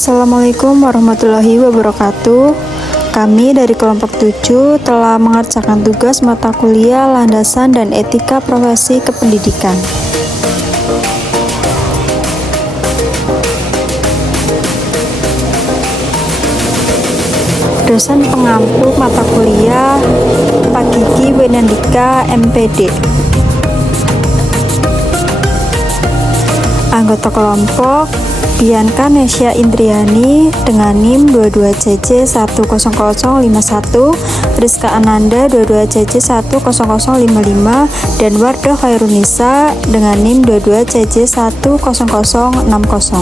Assalamualaikum warahmatullahi wabarakatuh. Kami dari kelompok 7 telah mengerjakan tugas mata kuliah landasan dan etika profesi kependidikan. Dosen pengampu mata kuliah Pak Gigi Wenandika MPD. Anggota kelompok Bianca Nesya Indriani dengan NIM 22JJ10051, Rizka Ananda 22JJ10055, dan Wardah Khairunisa dengan NIM 22JJ10060.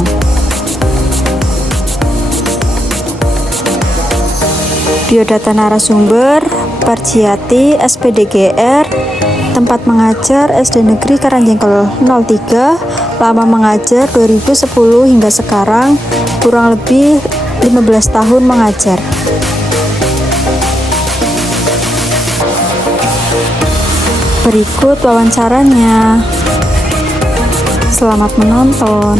Biodata narasumber Parjiati SPDGR, tempat mengajar SD Negeri Karangjengkel 03, lama mengajar 2010 hingga sekarang, kurang lebih 15 tahun mengajar. Berikut wawancaranya. Selamat menonton.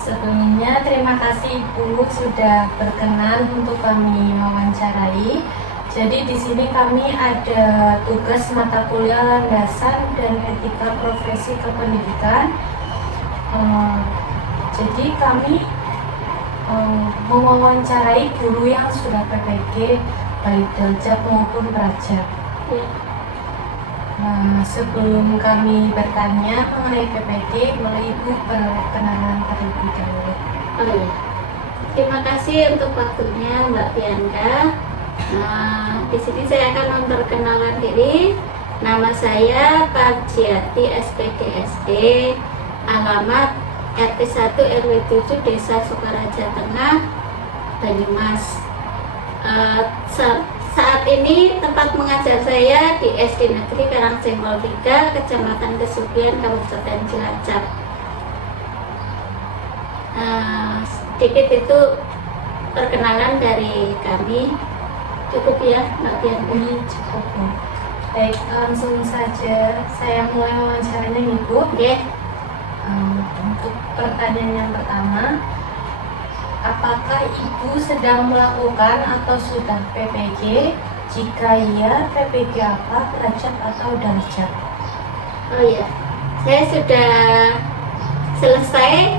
Sebelumnya terima kasih Ibu sudah berkenan untuk kami wawancarai. Jadi di sini kami ada tugas mata kuliah landasan dan etika profesi kependidikan. Jadi kami mewawancarai guru yang sudah PPG baik daljab maupun prajab. Sebelum kami bertanya mengenai PPG, boleh Ibu perkenalan terlebih dahulu. Terima kasih untuk waktunya Mbak Bianca. Di sini saya akan memperkenalkan diri. Nama saya Parjiati SPDSD, alamat RT 1 RW 7 Desa Sukaraja Tengah, Banyumas. Saat ini tempat mengajar saya di SD Negeri Karangjengkel 3, Kecamatan Kesugihan, Kabupaten Cilacap. Sedikit itu perkenalan dari kami. Cukup ya, Mbak Bianca? Cukup. Baik, langsung saja saya mulai wawancaranya Ibu. Untuk pertanyaan yang pertama, apakah Ibu sedang melakukan atau sudah PPG? Jika iya, PPG apa, prajab atau daljab? Oh iya, saya sudah selesai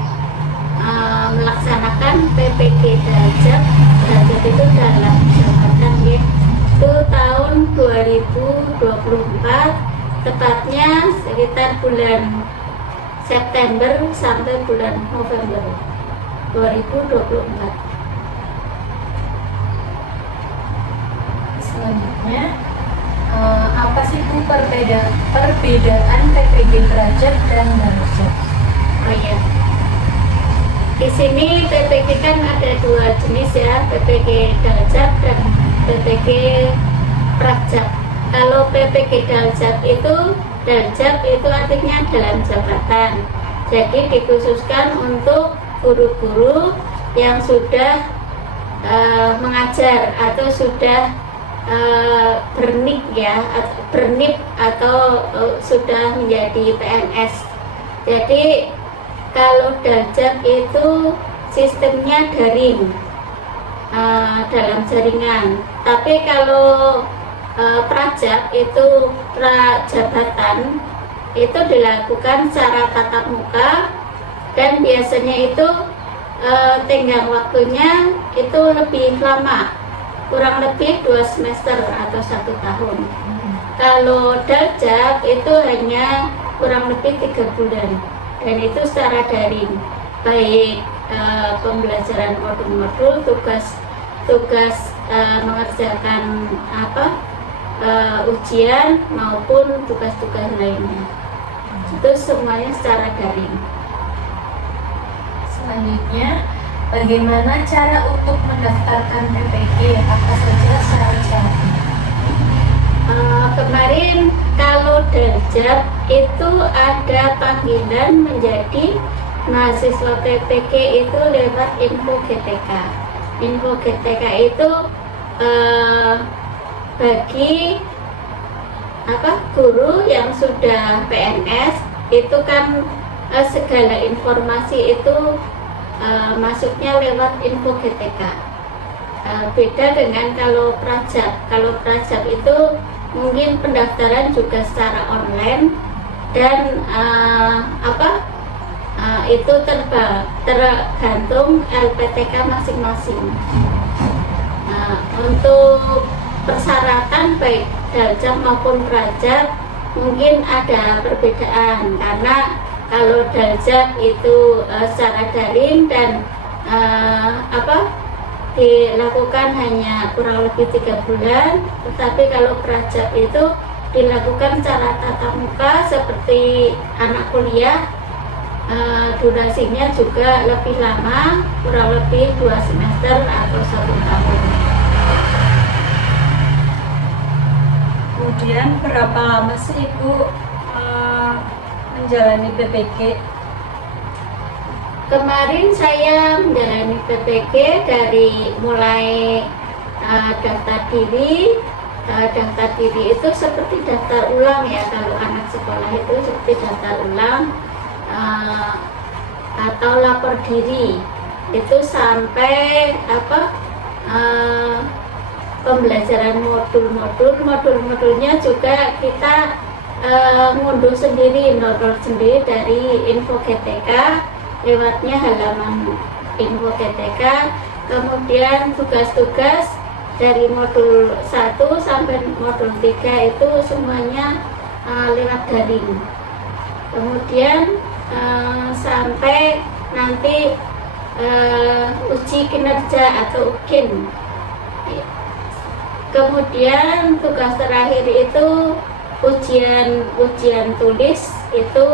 melaksanakan PPG daljab. Daljab itu dalam jabatan itu tahun 2024, tepatnya sekitar bulan September sampai bulan November 2024. Selanjutnya, apa sih Bu perbedaan PPG prajab dan daljab? Oh iya, di sini PPG kan ada dua jenis ya, PPG daljab dan PPG prajab. Kalau PPG daljab itu artinya dalam jabatan. Jadi dikhususkan untuk guru-guru yang sudah mengajar atau sudah bernip ya, atau sudah menjadi PNS. Jadi kalau daljab itu sistemnya daring, dalam jaringan. Tapi kalau prajab itu prajabatan, itu dilakukan secara tatap muka, dan biasanya itu tenggang waktunya itu lebih lama, kurang lebih 2 semester atau 1 tahun. Kalau daljab itu hanya kurang lebih 3 bulan, dan itu secara daring, baik pembelajaran modul-modul, tugas mengerjakan ujian maupun tugas-tugas lainnya. Itu semuanya secara daring. Selanjutnya, bagaimana cara untuk mendaftarkan PPG? Apa saja syarat-syaratnya? Kemarin kalau daljab itu ada panggilan menjadi mahasiswa PPG itu lewat info GTK. Info GTK itu bagi guru yang sudah PNS itu kan segala informasi itu masuknya lewat info GTK. Beda dengan kalau Prajab. Kalau Prajab itu mungkin pendaftaran juga secara online dan itu tergantung LPTK masing-masing. Untuk persyaratan baik Daljak maupun Prajab mungkin ada perbedaan, karena kalau Daljak itu secara daring dan dilakukan hanya kurang lebih 3 bulan, tetapi kalau Prajab itu dilakukan secara tatap muka seperti anak kuliah. Durasinya juga lebih lama, kurang lebih 2 semester atau 1 tahun. Kemudian berapa lama sih Ibu menjalani PPG? Kemarin saya menjalani PPG dari mulai daftar diri. Daftar diri itu seperti daftar ulang ya, kalau anak sekolah itu seperti daftar ulang. Atau lapor diri itu sampai pembelajaran modulnya juga kita ngunduh sendiri, download sendiri dari info GTK, lewatnya halaman info GTK. Kemudian tugas-tugas dari modul 1 sampai modul 3 itu semuanya lewat daring. Kemudian sampai nanti uji kinerja atau UKIN. Kemudian tugas terakhir itu ujian tulis itu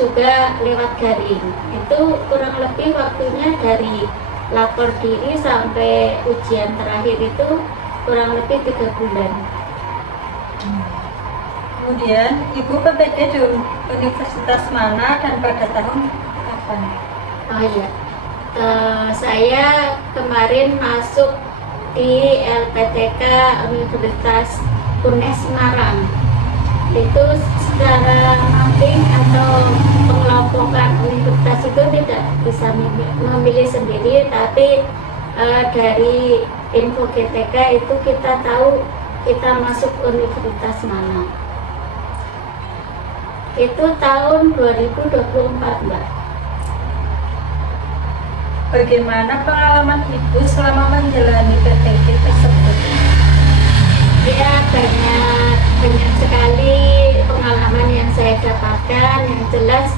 juga lewat daring. Itu kurang lebih waktunya dari lapor diri sampai ujian terakhir itu kurang lebih 3 bulan. Kemudian Ibu PPG di universitas mana dan pada tahun kapan? Oh iya, saya kemarin masuk di LPTK Universitas UNES Semarang. Itu secara mapping atau pengelompokan universitas itu tidak bisa memilih sendiri, tapi dari info GTK itu kita tahu kita masuk universitas mana. Itu tahun 2024, Mbak. Bagaimana pengalaman Ibu selama menjalani PPG tersebut? Ya, banyak sekali pengalaman yang saya dapatkan. Yang jelas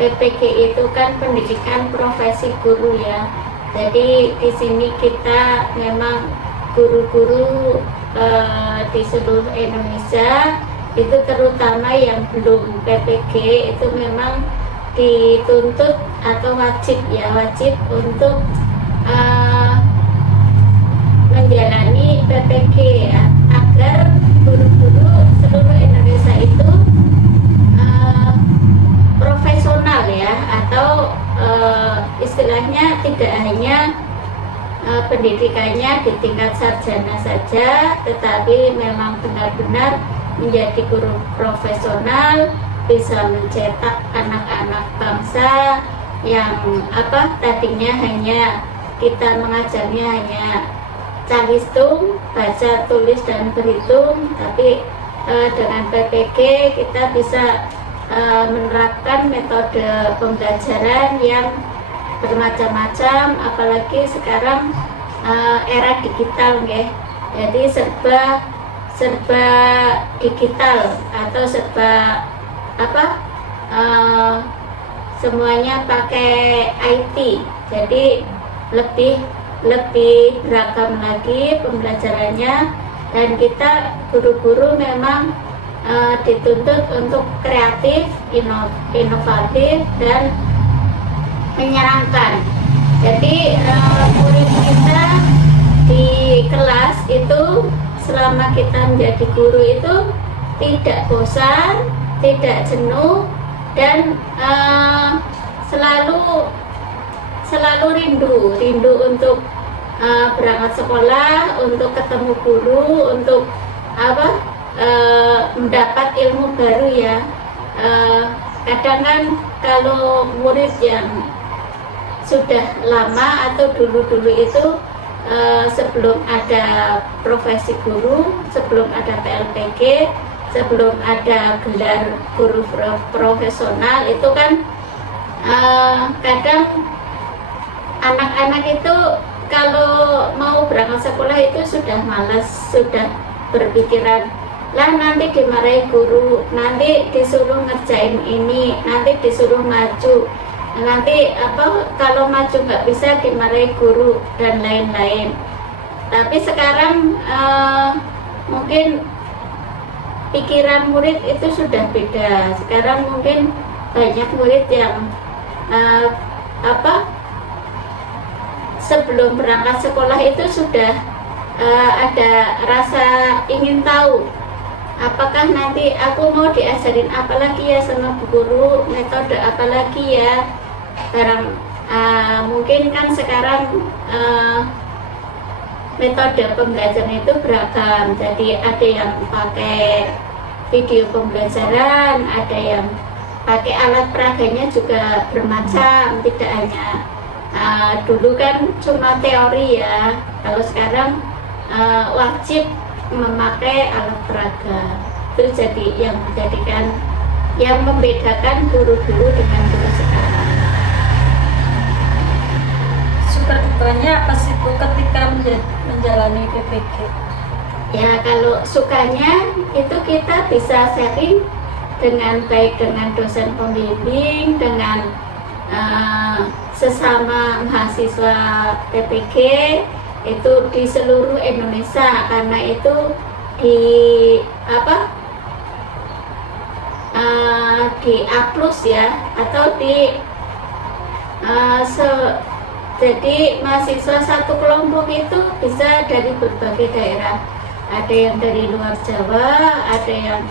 PPG itu kan pendidikan profesi guru ya. Jadi di sini kita memang guru-guru di seluruh Indonesia, itu terutama yang belum PPG itu memang dituntut atau wajib untuk menjalani PPG agar guru-guru seluruh Indonesia itu profesional ya, atau istilahnya tidak hanya pendidikannya di tingkat sarjana saja, tetapi memang benar-benar menjadi guru profesional, bisa mencetak anak-anak bangsa yang tadinya hanya kita mengajarnya hanya calistung, baca, tulis, dan berhitung, tapi dengan PPG kita bisa menerapkan metode pembelajaran yang bermacam-macam, apalagi sekarang era digital ya. Jadi serba digital atau serba semuanya pakai IT, jadi lebih beragam lagi pembelajarannya, dan kita guru-guru memang dituntut untuk kreatif, inovatif, dan menyenangkan. Jadi murid kita di kelas itu selama kita menjadi guru itu tidak bosan, tidak jenuh, dan selalu rindu untuk berangkat sekolah, untuk ketemu guru, untuk mendapat ilmu baru ya. kadang kan kalau murid yang sudah lama atau dulu-dulu itu sebelum ada profesi guru, sebelum ada PLPG, sebelum ada gelar guru profesional itu kan kadang anak-anak itu kalau mau berangkat sekolah itu sudah malas, sudah berpikiran lah nanti dimarahi guru, nanti disuruh ngerjain ini, nanti disuruh maju, nanti kalau maju nggak bisa dimarahi guru dan lain-lain. Tapi sekarang mungkin pikiran murid itu sudah beda. Sekarang mungkin banyak murid yang sebelum berangkat sekolah itu sudah ada rasa ingin tahu apakah nanti aku mau diajarin apa lagi ya sama bu guru, metode apa lagi ya. Sekarang mungkin kan sekarang metode pembelajaran itu beragam, jadi ada yang pakai video pembelajaran, ada yang pakai alat peraganya juga bermacam, tidak hanya dulu kan cuma teori ya, kalau sekarang wajib memakai alat peraga. Itu jadi yang menjadikan, yang membedakan guru dulu dengan guru sekarang. Suka dukanya apa sih Bu ketika menjalani PPG? Ya kalau sukanya itu kita bisa sharing dengan baik dengan dosen pembimbing, dengan sesama mahasiswa PPG itu di seluruh Indonesia, karena itu di upload ya, atau jadi mahasiswa satu kelompok itu bisa dari berbagai daerah, ada yang dari luar Jawa, ada yang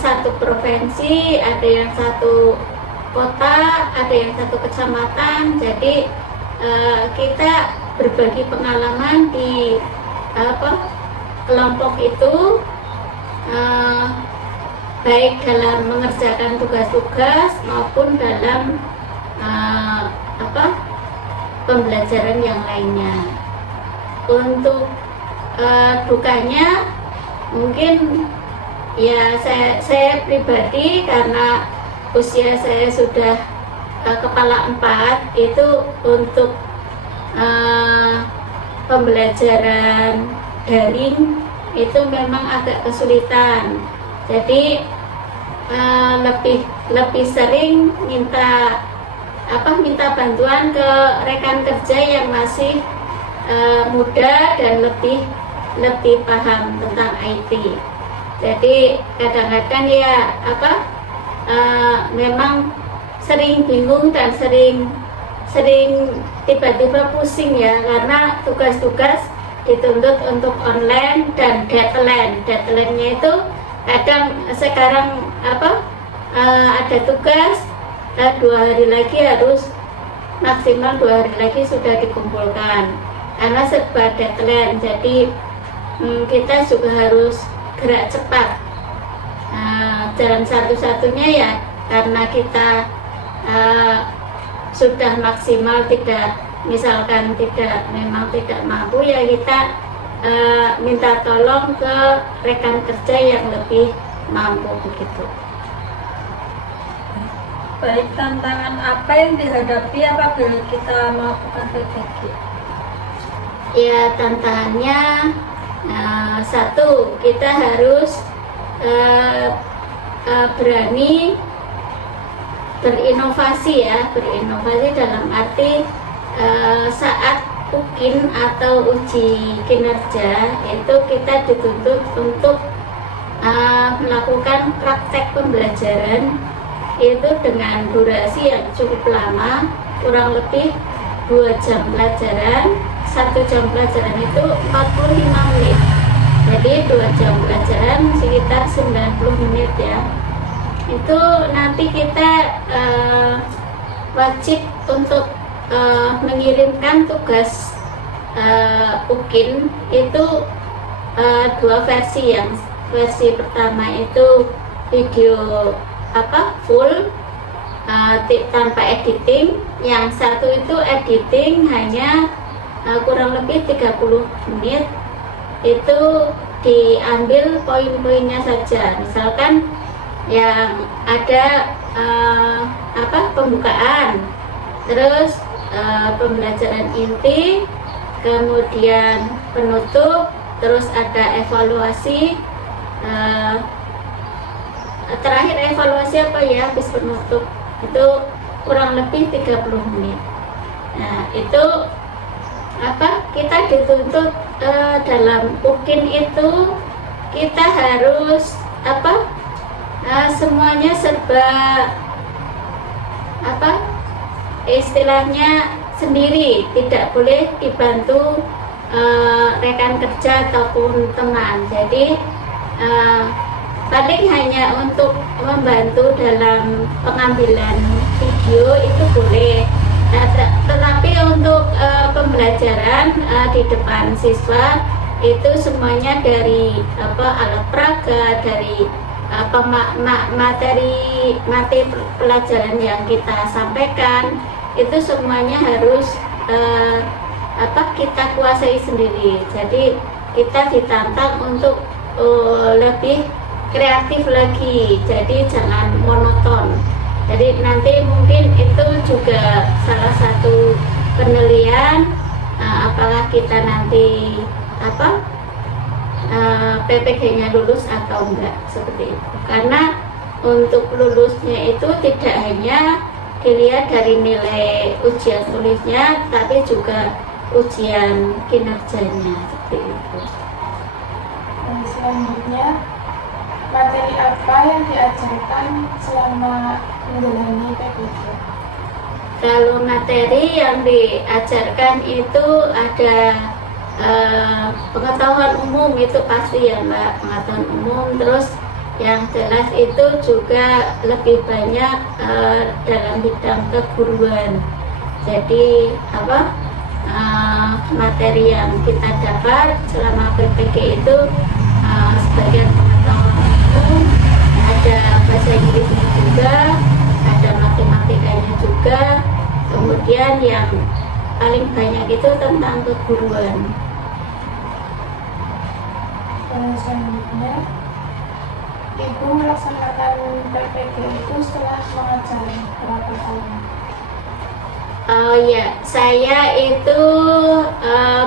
satu provinsi, ada yang satu kota, ada yang satu kecamatan. Jadi kita berbagi pengalaman di kelompok itu, baik dalam mengerjakan tugas-tugas maupun dalam pembelajaran yang lainnya. Untuk dukanya mungkin ya saya pribadi karena usia saya sudah kepala 4, itu untuk pembelajaran daring itu memang agak kesulitan. Jadi lebih sering minta bantuan ke rekan kerja yang masih muda dan lebih paham tentang IT. Jadi kadang-kadang ya memang sering bingung dan sering tiba-tiba pusing ya, karena tugas-tugas dituntut untuk online dan deadline-nya itu kadang sekarang ada tugas 2 hari lagi harus maksimal 2 hari lagi sudah dikumpulkan karena serba deadline. Jadi kita juga harus gerak cepat. Jalan satu-satunya ya karena kita sudah maksimal memang tidak mampu, ya kita minta tolong ke rekan kerja yang lebih mampu begitu. Baik, tantangan apa yang dihadapi apabila kita melakukan PPG? Ya, tantangannya satu, kita harus berani berinovasi dalam arti saat UKIN atau uji kinerja itu kita dituntut untuk melakukan praktek pembelajaran itu dengan durasi yang cukup lama, kurang lebih 2 jam pelajaran. 1 jam pelajaran itu 45 menit, jadi 2 jam pelajaran sekitar 90 menit ya. Itu nanti kita wajib untuk mengirimkan tugas UKIN itu 2 versi. Yang versi pertama itu video full tanpa editing. Yang satu itu editing hanya kurang lebih 30 menit, itu diambil poin-poinnya saja. Misalkan yang ada pembukaan, terus pembelajaran inti, kemudian penutup, terus ada evaluasi, terakhir evaluasi habis penutup, itu kurang lebih 30 menit. Nah, itu kita dituntut dalam UKIN itu kita harus semuanya serba istilahnya sendiri, tidak boleh dibantu rekan kerja ataupun teman. Jadi paling hanya untuk membantu dalam pengambilan video itu boleh. Nah, tetapi untuk pembelajaran di depan siswa itu semuanya dari alat peraga, dari materi pelajaran yang kita sampaikan, itu semuanya harus kita kuasai sendiri. Jadi kita ditantang untuk lebih kreatif lagi, jadi jangan monoton. Jadi nanti mungkin itu juga salah satu penilaian apakah kita nanti PPG-nya lulus atau enggak, seperti itu. Karena untuk lulusnya itu tidak hanya dilihat dari nilai ujian tulisnya, tapi juga ujian kinerjanya, seperti itu. Dan selanjutnya, materi apa yang diajarkan selama menjalani PPG? Kalau materi yang diajarkan itu ada pengetahuan umum, itu pasti ya Mbak, pengetahuan umum. Terus yang jelas itu juga lebih banyak dalam bidang keguruan. Jadi materi yang kita dapat selama PPG itu sebagian pengetahuan umum, ada bahasa Inggrisnya juga, ada matematikanya juga, kemudian yang paling banyak itu tentang keguruan. Dan selanjutnya, Ibu melaksanakan PPG itu setelah mengajar berapa tahun? Oh ya, saya itu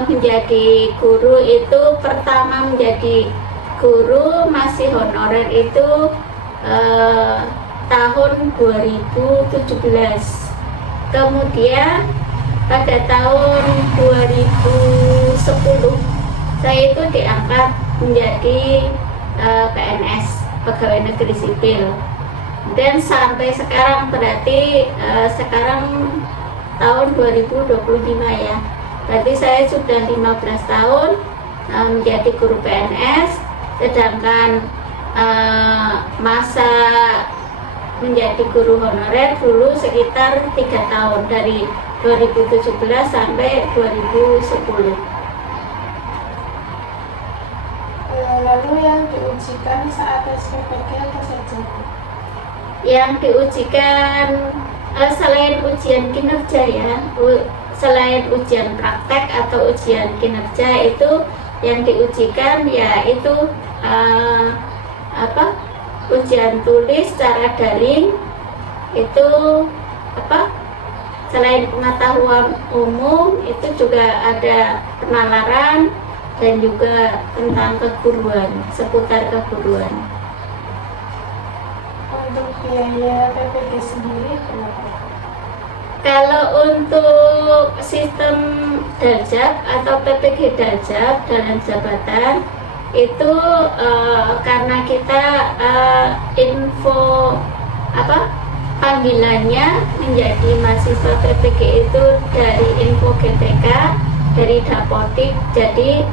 menjadi guru itu pertama menjadi guru masih honorer itu tahun 2017. Kemudian pada tahun 2010 saya itu diangkat menjadi PNS, pegawai negeri sipil. Dan sampai sekarang berarti sekarang tahun 2025 ya. Berarti saya sudah 15 tahun menjadi guru PNS, sedangkan masa menjadi guru honorer dulu sekitar 3 tahun, dari 2017 sampai 2010. Lalu yang diujikan saat tes PPG apa saja? Yang diujikan selain ujian kinerja ya, selain ujian praktek atau ujian kinerja, itu yang diujikan yaitu ujian tulis secara daring. Itu selain pengetahuan umum, itu juga ada penalaran dan juga tentang keguruan, seputar keguruan. Untuk biaya PPG sendiri berapa? Kalau untuk sistem Daljab atau PPG Daljab dalam jabatan itu karena kita info panggilannya menjadi mahasiswa PPG itu dari info GTK, dari Dapodik, jadi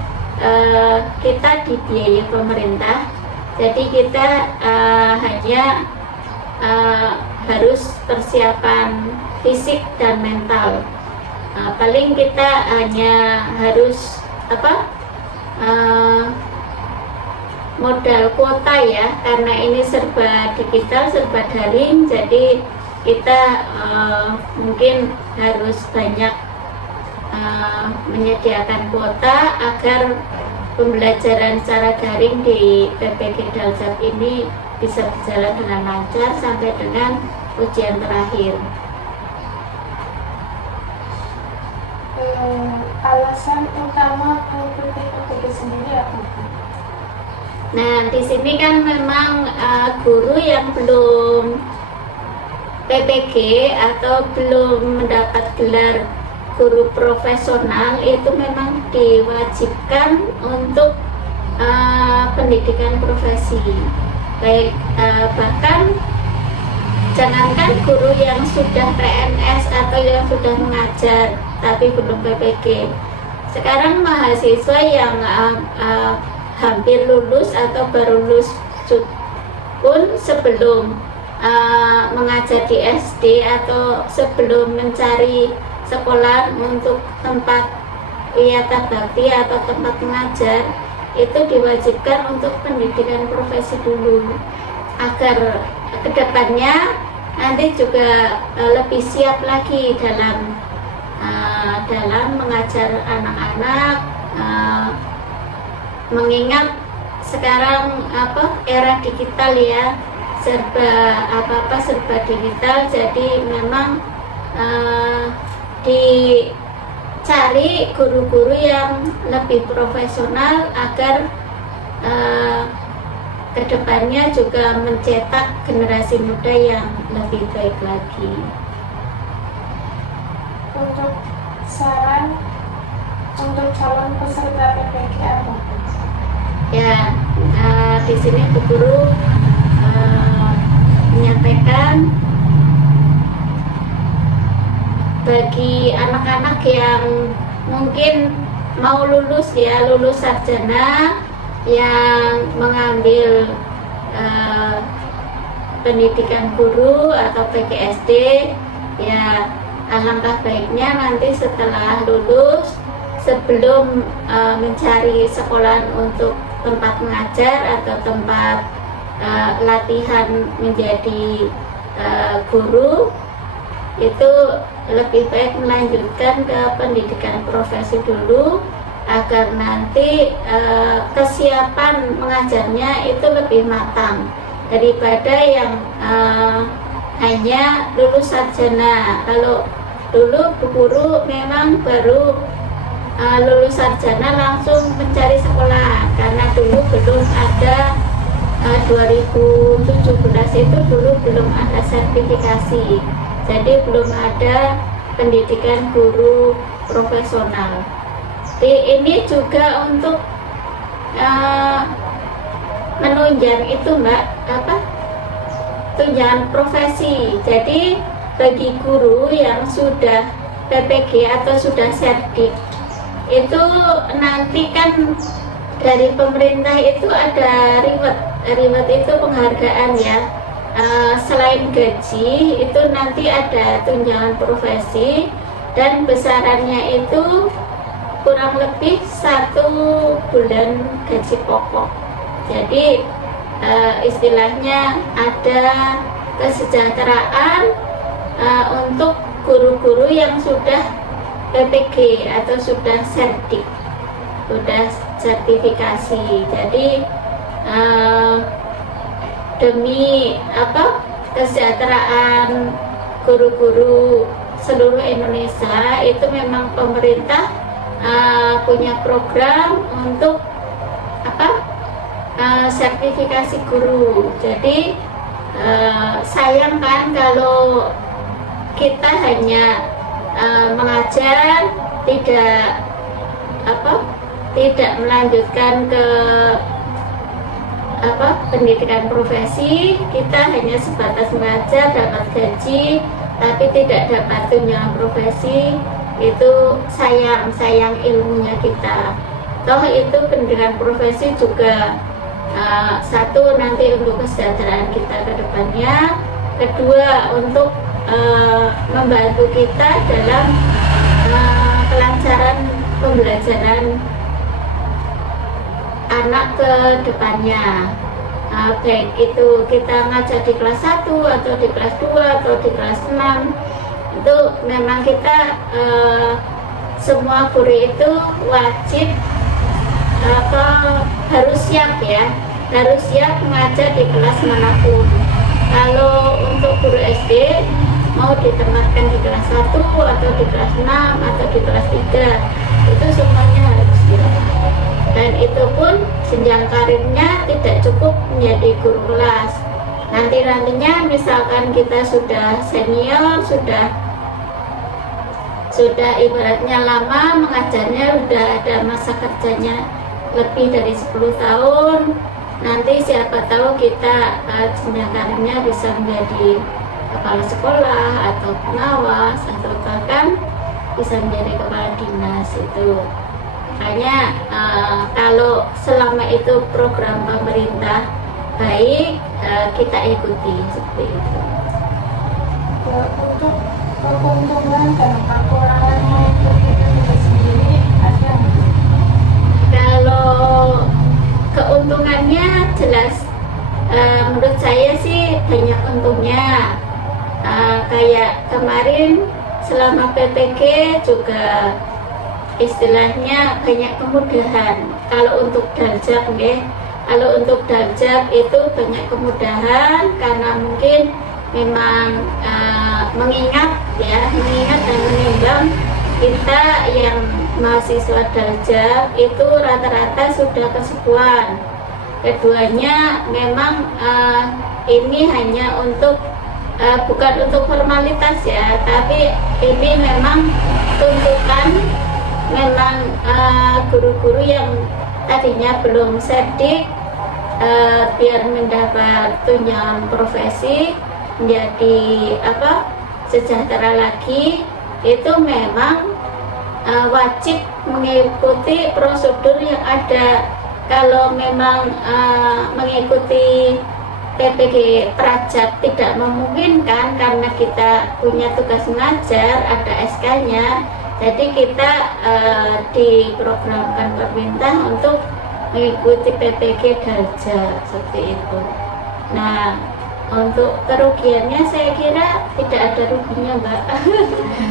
kita dibiayai pemerintah. Jadi kita hanya harus persiapan fisik dan mental. Paling kita hanya harus modal kuota ya, karena ini serba digital, serba daring, jadi kita mungkin harus banyak menyediakan kuota agar pembelajaran secara daring di PPG Dalzat ini bisa berjalan dengan lancar sampai dengan ujian terakhir. Alasan utama mengikuti PPG sendiri apa? Nah, di sini kan memang guru yang belum PPG atau belum mendapat gelar guru profesional itu memang diwajibkan untuk pendidikan profesi. Baik, bahkan jangankan guru yang sudah PNS atau yang sudah mengajar tapi belum PPG. Sekarang mahasiswa yang hampir lulus atau baru lulus pun sebelum mengajar di SD atau sebelum mencari sekolah untuk tempat wiyata bakti atau tempat mengajar itu diwajibkan untuk pendidikan profesi dulu agar kedepannya nanti juga lebih siap lagi dalam mengajar anak-anak, mengingat sekarang era digital ya, serba apa-apa serba digital, jadi memang dicari guru-guru yang lebih profesional agar kedepannya juga mencetak generasi muda yang lebih baik lagi. Untuk saran untuk calon peserta PPG apa? Ya, di sini Bu Guru menyampaikan bagi anak-anak yang mungkin mau lulus sarjana yang mengambil pendidikan guru atau PGSD, ya alangkah baiknya nanti setelah lulus sebelum mencari sekolah untuk tempat mengajar atau tempat latihan menjadi guru, itu lebih baik melanjutkan ke pendidikan profesi dulu agar nanti kesiapan mengajarnya itu lebih matang daripada yang hanya lulus sarjana. Kalau dulu Bu Guru memang baru lulus sarjana langsung mencari sekolah, karena dulu belum ada 2017 itu dulu belum ada sertifikasi, jadi belum ada pendidikan guru profesional. Ini juga untuk menunjang itu Mbak, tunjangan profesi. Jadi bagi guru yang sudah PPG atau sudah serdik itu nanti kan dari pemerintah itu ada reward itu penghargaan ya. Selain gaji itu nanti ada tunjangan profesi dan besarannya itu kurang lebih 1 bulan gaji pokok. Jadi istilahnya ada kesejahteraan untuk guru-guru yang sudah PPG atau sudah serdik, sudah sertifikasi. Jadi demi kesejahteraan guru-guru seluruh Indonesia itu memang pemerintah punya program untuk sertifikasi guru. Jadi sayang kan kalau kita hanya mengajar tidak melanjutkan ke pendidikan profesi, kita hanya sebatas mengajar dapat gaji tapi tidak dapat tunjangan profesi. Itu sayang ilmunya kita. Toh itu pendidikan profesi juga satu nanti untuk kesejahteraan kita ke depannya, kedua untuk membantu kita dalam kelancaran pembelajaran anak ke depannya. Baik itu kita ngajar di kelas 1 atau di kelas 2 atau di kelas 6, itu memang kita semua guru itu wajib harus siap ya, harus siap mengajar di kelas manapun. Kalau untuk guru SD mau ditempatkan di kelas 1 atau di kelas 6 atau di kelas 3, itu semuanya harus siap. Dan itu pun jenjang karirnya tidak cukup menjadi guru kelas. Nantinya misalkan kita sudah senior, sudah ibaratnya lama mengajarnya, sudah ada masa kerjanya lebih dari 10 tahun, nanti siapa tahu kita jenjang karirnya bisa menjadi kepala sekolah atau pengawas atau bahkan bisa menjadi kepala dinas itu. Makanya kalau selama itu program pemerintah baik, kita ikuti seperti itu. Untuk keuntungan dan kekurangannya itu sendiri ada nggak? Kalau keuntungannya jelas, menurut saya sih banyak untungnya. Kayak kemarin selama PPG juga istilahnya banyak kemudahan. Kalau untuk daljak itu banyak kemudahan karena mungkin memang mengingat dan menimbang kita yang mahasiswa daljak itu rata-rata sudah kesepuan. Keduanya memang ini hanya untuk bukan untuk formalitas ya, tapi ini memang tuntutan. Memang guru-guru yang tadinya belum cerdik biar mendapat tunjangan profesi menjadi sejahtera lagi, itu memang wajib mengikuti prosedur yang ada. Kalau memang mengikuti PPG Prajat tidak memungkinkan karena kita punya tugas mengajar, ada SK-nya, jadi kita diprogramkan pemerintah untuk mengikuti PPG Daljak seperti itu. Nah, untuk kerugiannya saya kira tidak ada ruginya, Mbak.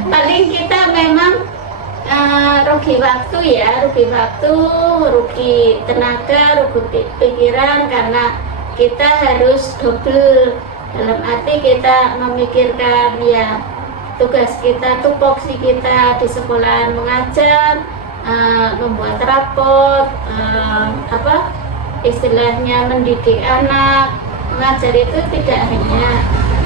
Paling kita memang rugi waktu ya, rugi tenaga, rugi pikiran karena kita harus double, dalam arti kita memikirkan ya tugas kita, tupoksi kita di sekolah mengajar, membuat rapot, istilahnya mendidik anak. Mengajar itu tidak hanya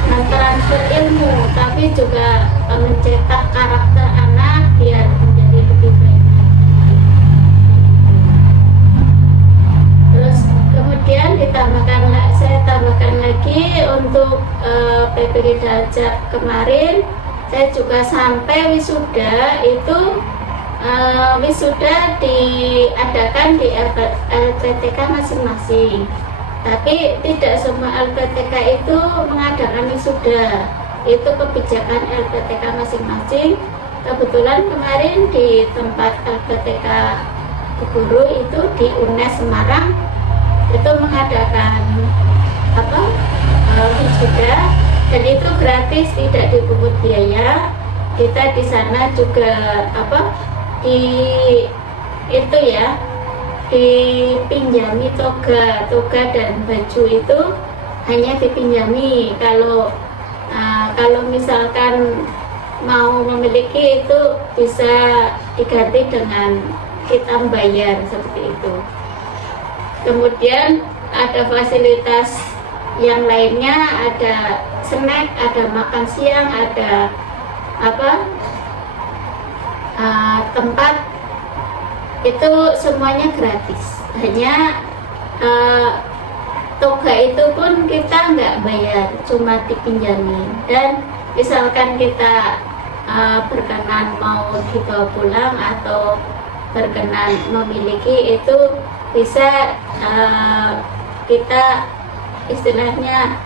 mentransfer ilmu, tapi juga mencetak karakter anak biar menjadi lebih baik. Terus kemudian saya tambahkan lagi untuk PPG Daljak kemarin, saya juga sampai wisuda itu wisuda diadakan di LPTK masing-masing. Tapi tidak semua LPTK itu mengadakan wisuda, itu kebijakan LPTK masing-masing. Kebetulan kemarin di tempat LPTK guru itu di UNES Semarang itu mengadakan wisuda, dan itu gratis, tidak dipungut biaya. Kita di sana juga dipinjami toga dan baju itu hanya dipinjami. Kalau misalkan mau memiliki itu bisa diganti dengan kita membayar seperti itu. Kemudian ada fasilitas yang lainnya, ada snack, ada makan siang, ada tempat, itu semuanya gratis. Hanya toga itu pun kita nggak bayar, cuma dipinjami. Dan misalkan kita berkenan mau dibawa pulang atau berkenan memiliki, itu bisa kita istilahnya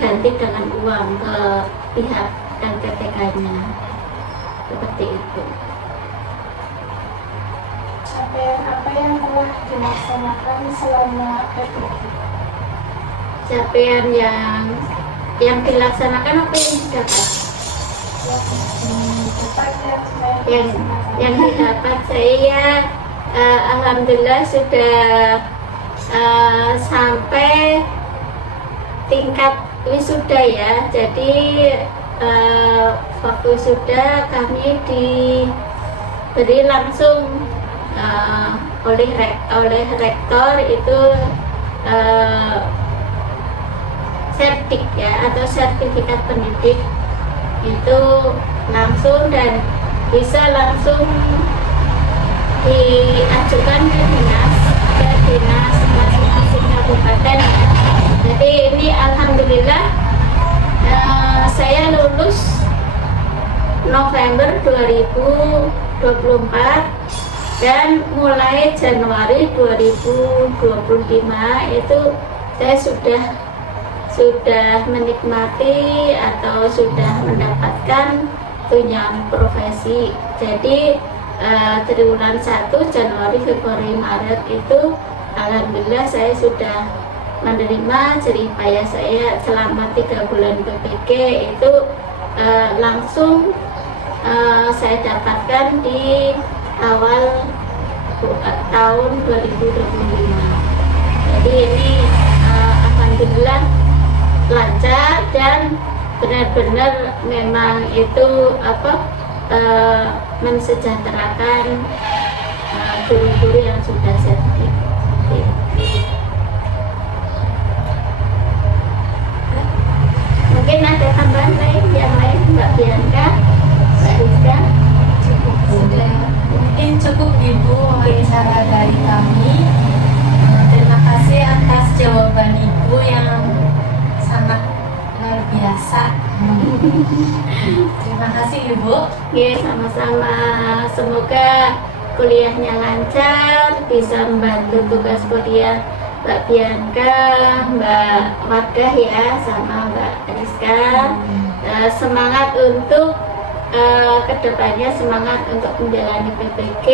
ganti dengan uang ke pihak LPTK-nya seperti itu. capaian apa yang telah dilaksanakan selama PPG? Capaian yang dilaksanakan apa yang didapat? Yang didapat saya alhamdulillah sudah sampai tingkat wisuda ya. Jadi waktu wisuda kami diberi langsung oleh rektor itu sertik ya, atau sertifikat pendidik itu langsung, dan bisa langsung diajukan ke dinas masing-masing kabupaten ya. Jadi ini alhamdulillah saya lulus November 2024 dan mulai Januari 2025 itu saya sudah menikmati atau sudah mendapatkan tunjangan profesi. Jadi triwulan 1 Januari, Februari, Maret itu alhamdulillah saya sudah menerima jerih payah saya selama 3 bulan PPG itu langsung saya dapatkan di awal tahun 2025. Jadi ini alhamdulillah lancar dan benar-benar memang itu mensejahterakan guru-guru yang sudah sertif. Mungkin ada tambahan yang lain Mbak Bianca, Mbak Rizka? Sudah, mungkin cukup Ibu wawancara dari kami. Terima kasih atas jawaban Ibu yang sangat luar biasa. Terima kasih Ibu. Ya, sama-sama. Semoga kuliahnya lancar, bisa membantu tugas kuliah Mbak Bianca, Mbak Wardah ya, sama Mbak Rizka. Semangat untuk kedepannya, semangat untuk menjalani PPG.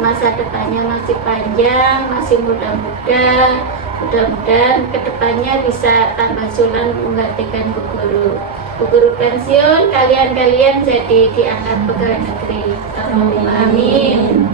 Masa depannya masih panjang, masih muda-muda. Mudah-mudahan kedepannya bisa tambah sulang menggantikan Bu Guru. Bu Guru pensiun, kalian jadi diangkat pegawai negeri. Amin.